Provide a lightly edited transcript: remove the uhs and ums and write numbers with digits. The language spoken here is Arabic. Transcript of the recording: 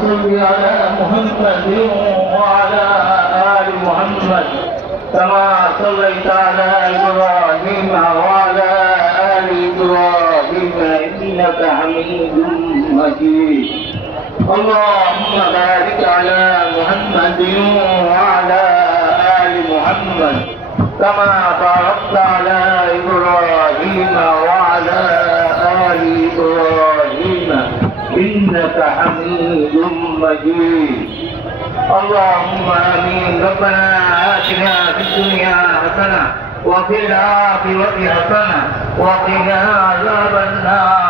صل على محمد وعلى آل محمد كما صليت على إبراهيم وعلى آل إبراهيم إنك حميد مجيد اللهم بارك على محمد وعلى آل محمد كما باركت على إبراهيم وعلى آل إبراهيم إنك حميد مجيد اللهم آمين ربنا آتنا في الدنيا حسنة وفي الآخرة حسنة وقنا عذاب النار